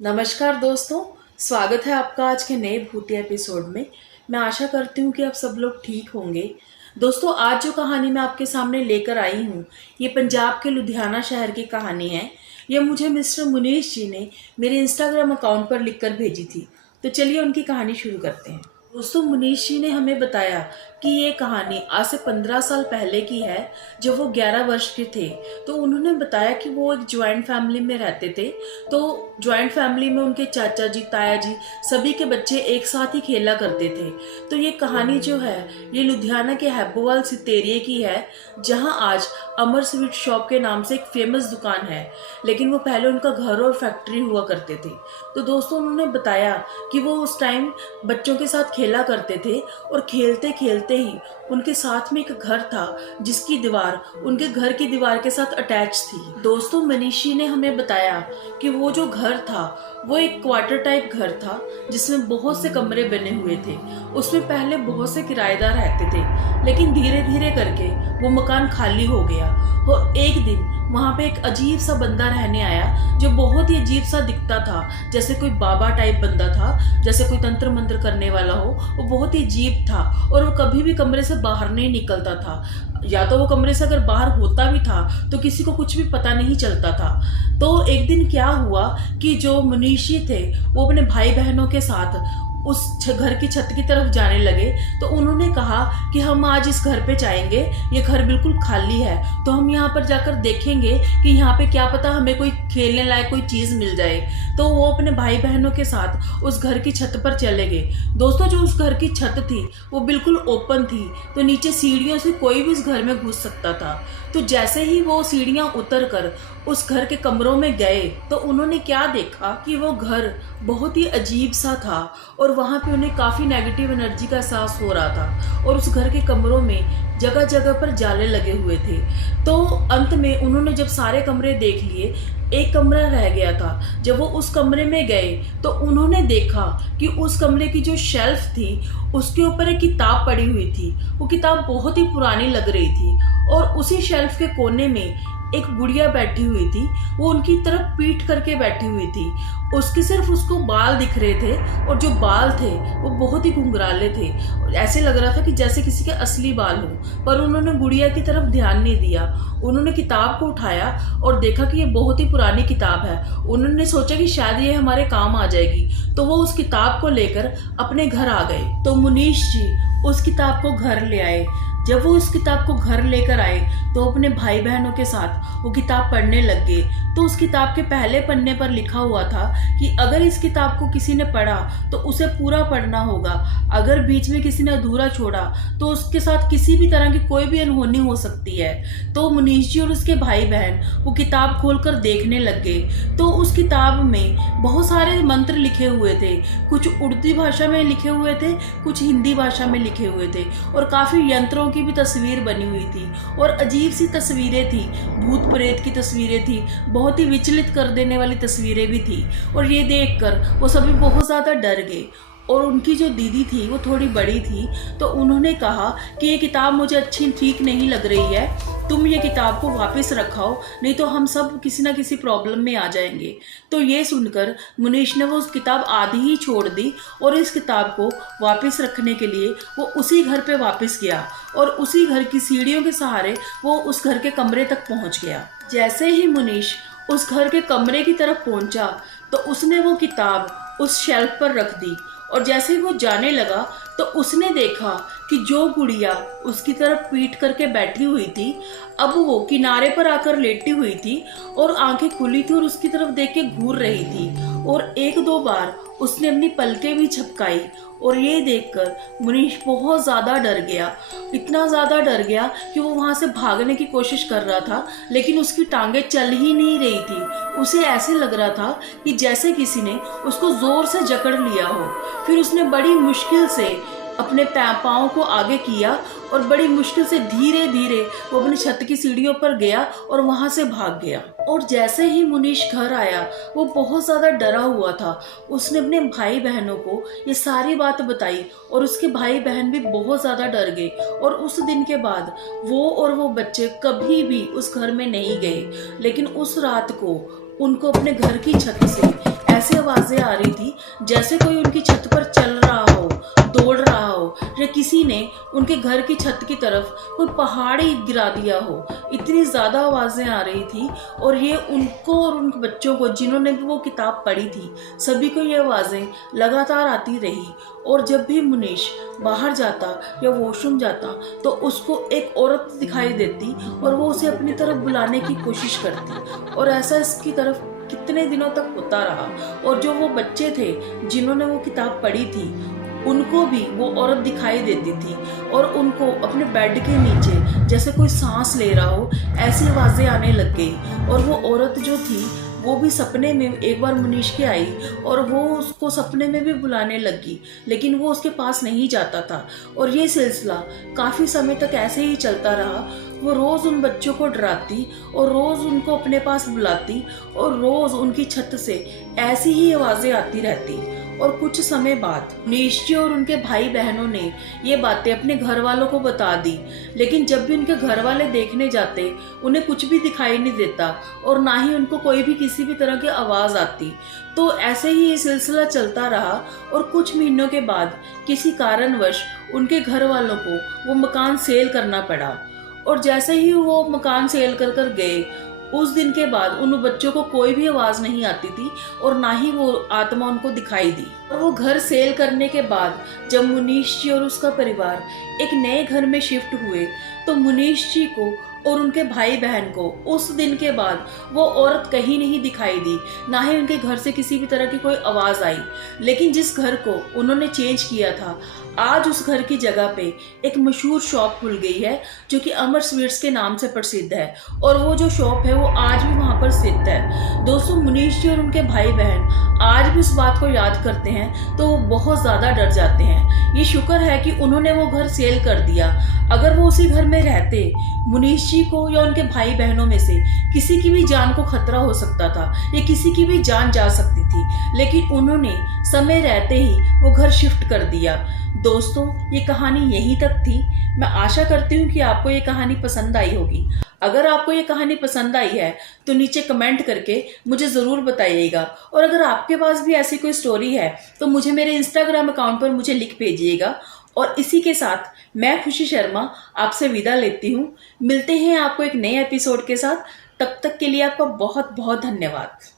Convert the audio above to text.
नमस्कार दोस्तों। स्वागत है आपका आज के नए भूतिया एपिसोड में। मैं आशा करती हूँ कि आप सब लोग ठीक होंगे। दोस्तों, आज जो कहानी मैं आपके सामने लेकर आई हूँ ये पंजाब के लुधियाना शहर की कहानी है। ये मुझे मिस्टर मुनीश जी ने मेरे इंस्टाग्राम अकाउंट पर लिखकर भेजी थी। तो चलिए उनकी कहानी शुरू करते हैं। दोस्तों, मुनीश जी ने हमें बताया कि ये कहानी आज से 15 साल पहले की है, जब वो 11 वर्ष के थे। तो उन्होंने बताया कि वो एक ज्वाइंट फैमिली में रहते थे। तो ज्वाइंट फैमिली में उनके चाचा जी, ताया जी, सभी के बच्चे एक साथ ही खेला करते थे। तो ये कहानी जो है ये लुधियाना के हैब्बोवाल सितेरिए की है, जहाँ आज अमर स्वीट शॉप के नाम से एक फेमस दुकान है। लेकिन वो पहले उनका घर और फैक्ट्री हुआ करते थे। तो दोस्तों, उन्होंने बताया कि वो उस टाइम बच्चों के साथ खेला करते थे और खेलते खेलते ही उनके साथ में एक घर था जिसकी दीवार उनके घर की दीवार के साथ अटैच थी। दोस्तों, मनीषी ने हमें बताया कि वो जो घर था वो एक क्वार्टर टाइप घर था जिसमें बहुत से कमरे बने हुए थे। उसमें पहले बहुत से किराएदार रहते थे, लेकिन धीरे धीरे करके वो मकान खाली हो गया। और एक दिन वहाँ पे एक अजीब सा बंदा रहने आया जो बहुत ही अजीब सा दिखता था, जैसे कोई बाबा टाइप बंदा था, जैसे कोई तंत्र मंत्र करने वाला हो। वो बहुत ही अजीब था और वो कभी भी कमरे से बाहर नहीं निकलता था, या तो वो कमरे से अगर बाहर होता भी था तो किसी को कुछ भी पता नहीं चलता था। तो एक दिन क्या हुआ कि जो मनीषी थे वो अपने भाई बहनों के साथ उस घर की छत की तरफ जाने लगे। तो उन्होंने कहा कि हम आज इस घर पे जाएंगे, ये घर बिल्कुल खाली है, तो हम यहाँ पर जाकर देखेंगे कि यहाँ पे क्या पता हमें कोई खेलने लायक कोई चीज़ मिल जाए। तो वो अपने भाई बहनों के साथ उस घर की छत पर चले गए। दोस्तों, जो उस घर की छत थी वो बिल्कुल ओपन थी, तो नीचे सीढ़ियों से कोई भी उस घर में घुस सकता था। तो जैसे ही वो सीढ़ियाँ उतर कर उस घर के कमरों में गए तो उन्होंने क्या देखा कि वो घर बहुत ही अजीब सा था और वहाँ पे उन्हें काफ़ी नेगेटिव एनर्जी का एहसास हो रहा था। और उस घर के कमरों में जगह जगह पर जाले लगे हुए थे। तो अंत में उन्होंने जब सारे कमरे देख लिए, एक कमरा रह गया था। जब वो उस कमरे में गए तो उन्होंने देखा कि उस कमरे की जो शेल्फ थी उसके ऊपर एक किताब पड़ी हुई थी। वो किताब बहुत ही पुरानी लग रही थी और उसी शेल्फ के कोने में एक गुड़िया बैठी हुई थी। वो उनकी तरफ पीठ करके बैठी हुई थी। उसके सिर्फ उसको बाल दिख रहे थे और जो बाल थे वो बहुत ही घुंघराले थे। ऐसे लग रहा था कि जैसे किसी के असली बाल हों। पर उन्होंने गुड़िया की तरफ ध्यान नहीं दिया। उन्होंने किताब को उठाया और देखा कि ये बहुत ही पुरानी किताब है। उन्होंने सोचा कि शायद ये हमारे काम आ जाएगी, तो वो उस किताब को लेकर अपने घर आ गए। तो मुनीश जी उस किताब को घर ले आए। जब वो उस किताब को घर लेकर आए तो अपने भाई बहनों के साथ वो किताब पढ़ने लग गए। तो उस किताब के पहले पन्ने पर लिखा हुआ था कि अगर इस किताब को किसी ने पढ़ा तो उसे पूरा पढ़ना होगा। अगर बीच में किसी ने अधूरा छोड़ा तो उसके साथ किसी भी तरह की कोई भी अनहोनी हो सकती है। तो मुनीश जी और उसके भाई बहन वो किताब खोलकर देखने लग गए। तो उस किताब में बहुत सारे मंत्र लिखे हुए थे। कुछ उर्दू भाषा में लिखे हुए थे, कुछ हिंदी भाषा में लिखे हुए थे और काफ़ी यंत्रों की भी तस्वीर बनी हुई थी और अजीब सी तस्वीरें थी। भूत प्रेत की तस्वीरें थी, बहुत ही विचलित कर देने वाली तस्वीरें भी थी। और ये देखकर वो सभी बहुत ज़्यादा डर गए। और उनकी जो दीदी थी वो थोड़ी बड़ी थी, तो उन्होंने कहा कि ये किताब मुझे अच्छी ठीक नहीं लग रही है, तुम ये किताब को वापस रखाओ, नहीं तो हम सब किसी ना किसी प्रॉब्लम में आ जाएंगे। तो ये सुनकर मुनीश ने वो उस किताब आधी ही छोड़ दी और इस किताब को वापस रखने के लिए वो उसी घर पे वापस गया और उसी घर की सीढ़ियों के सहारे वो उस घर के कमरे तक पहुंच गया। जैसे ही मुनीश उस घर के कमरे की तरफ पहुंचा तो उसने वो किताब उस शेल्फ पर रख दी और जैसे ही वो जाने लगा तो उसने देखा कि जो गुड़िया उसकी तरफ पीठ करके बैठी हुई थी अब वो किनारे पर आकर लेटी हुई थी और आंखें खुली थी और उसकी तरफ देख के घूर रही थी और एक दो बार उसने अपनी पलकें भी झपकाई। और ये देखकर मुनीश बहुत ज़्यादा डर गया, इतना ज़्यादा डर गया कि वो वहाँ से भागने की कोशिश कर रहा था, लेकिन उसकी टांगें चल ही नहीं रही थी। उसे ऐसे लग रहा था कि जैसे किसी ने उसको ज़ोर से जकड़ लिया हो। फिर उसने बड़ी मुश्किल से अपने पाँव को आगे किया और बड़ी मुश्किल से धीरे धीरे वो अपनी छत की सीढ़ियों पर गया और वहाँ से भाग गया। और जैसे ही मुनीश घर आया वो बहुत ज़्यादा डरा हुआ था। उसने अपने भाई बहनों को ये सारी बात बताई और उसके भाई बहन भी बहुत ज़्यादा डर गए। और उस दिन के बाद वो और वो बच्चे कभी भी उस घर में नहीं गए। लेकिन उस रात को उनको अपने घर की छत से ऐसी आवाज़ें आ रही थी जैसे कोई उनकी छत पर चल रहा हो, दौड़ रहा हो, या किसी ने उनके घर की छत की तरफ कोई पहाड़ ही गिरा दिया हो। इतनी ज़्यादा आवाज़ें आ रही थी और ये उनको और उन बच्चों को जिन्होंने भी वो किताब पढ़ी थी, सभी को ये आवाज़ें लगातार आती रही। और जब भी मुनीश बाहर जाता या वॉशरूम जाता तो उसको एक औरत दिखाई देती और वो उसे अपनी तरफ बुलाने की कोशिश करती, और ऐसा इसकी तरफ कितने दिनों तक होता रहा। और जो वो बच्चे थे जिन्होंने वो किताब पढ़ी थी, उनको भी वो औरत दिखाई देती थी और उनको अपने बेड के नीचे जैसे कोई सांस ले रहा हो, ऐसी आवाज़ें आने लग गई। और वो औरत जो थी वो भी सपने में एक बार मुनीश के आई और वो उसको सपने में भी बुलाने लगी, लेकिन वो उसके पास नहीं जाता था। और ये सिलसिला काफ़ी समय तक ऐसे ही चलता रहा। वो रोज़ उन बच्चों को डराती और रोज़ उनको अपने पास बुलाती और रोज़ उनकी छत से ऐसी ही आवाज़ें आती रहती। और कुछ समय बाद मुनीश जी और उनके भाई बहनों ने ये बातें अपने घर वालों को बता दी, लेकिन जब भी उनके घर वाले देखने जाते उन्हें कुछ भी दिखाई नहीं देता और ना ही उनको कोई भी किसी भी तरह की आवाज़ आती। तो ऐसे ही ये सिलसिला चलता रहा और कुछ महीनों के बाद किसी कारणवश उनके घर वालों को वो मकान सेल करना पड़ा। और जैसे ही वो मकान सेल कर कर गए, उस दिन के बाद उन बच्चों को कोई भी आवाज़ नहीं आती थी और ना ही वो आत्मा उनको दिखाई दी। और वो घर सेल करने के बाद जब मुनीश जी और उसका परिवार एक नए घर में शिफ्ट हुए तो मुनीश जी को और उनके भाई बहन को उस दिन के बाद वो औरत कहीं नहीं दिखाई दी, ना ही उनके घर से किसी भी तरह की कोई आवाज़ आई। लेकिन जिस घर को उन्होंने चेंज किया था, आज उस घर की जगह पे एक मशहूर शॉप खुल गई है जो कि अमर स्वीट्स के नाम से प्रसिद्ध है, और वो जो शॉप है वो आज भी वहाँ पर स्थित है। दोस्तों, मुनीश जी और उनके भाई बहन आज भी उस बात को याद करते हैं तो वो बहुत ज़्यादा डर जाते हैं। ये शुक्र है कि उन्होंने वो घर सेल कर दिया। अगर वो उसी घर में रहते, मुनीश जी को या उनके भाई बहनों में से किसी की भी जान को खतरा हो सकता था या किसी की भी जान जा सकती थी, लेकिन उन्होंने समय रहते ही वो घर शिफ्ट कर दिया। दोस्तों, ये कहानी यहीं तक थी। मैं आशा करती हूँ कि आपको ये कहानी पसंद आई होगी। अगर आपको ये कहानी पसंद आई है तो नीचे कमेंट करके मुझे ज़रूर बताइएगा, और अगर आपके पास भी ऐसी कोई स्टोरी है तो मुझे मेरे इंस्टाग्राम अकाउंट पर मुझे लिख भेजिएगा। और इसी के साथ मैं खुशी शर्मा आपसे विदा लेती हूँ। मिलते हैं आपको एक नए एपिसोड के साथ। तब तक के लिए आपका बहुत बहुत धन्यवाद।